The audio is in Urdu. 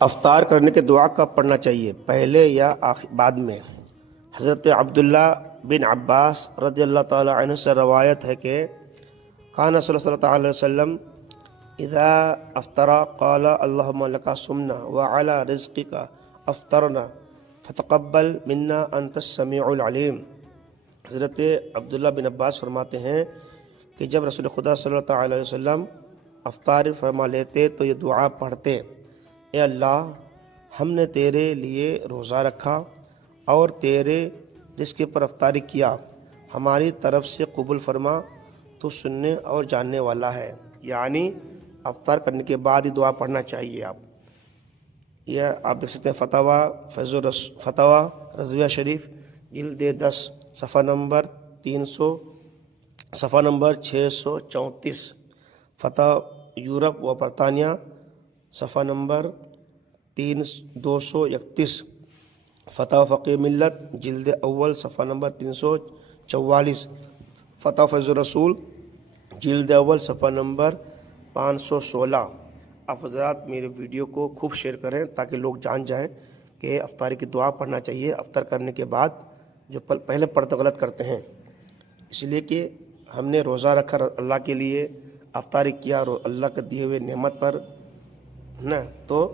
افطار کرنے کے دعا کب پڑھنا چاہیے، پہلے یا بعد میں؟ حضرت عبداللہ بن عباس رضی اللہ تعالی عنہ سے روایت ہے کہ کان صلی اللہ علیہ وسلم اذا افطر قال اللہم لک صمنا وعلی رزقک افطرنا فتقبل منا انت السمیع العلیم۔ حضرت عبداللہ بن عباس فرماتے ہیں کہ جب رسول خدا صلی اللہ علیہ وسلم افطار فرما لیتے تو یہ دعا پڑھتے: اے اللہ، ہم نے تیرے لیے روزہ رکھا اور تیرے رزق پر افطاری کیا، ہماری طرف سے قبول فرما، تو سننے اور جاننے والا ہے۔ یعنی افطار کرنے کے بعد ہی دعا پڑھنا چاہیے۔ یہ آپ دیکھ سکتے ہیں فتاوی رضویہ شریف جلد 10 صفحہ نمبر 634، فتاوی یورپ و برطانیہ صفحہ نمبر 231، فتاوی فقہ ملت جلد اول صفحہ نمبر 344، فتاوی فیض الرسول جلد اول صفحہ نمبر 516۔ آپ حضرات میرے ویڈیو کو خوب شیئر کریں تاکہ لوگ جان جائیں کہ افطاری کی دعا پڑھنا چاہیے افطار کرنے کے بعد، جو پہلے پڑھتے غلط کرتے ہیں۔ اس لیے کہ ہم نے روزہ رکھا اللہ کے لیے، افطاری کیا اور اللہ کے دیے ہوئے نعمت پر، نا تو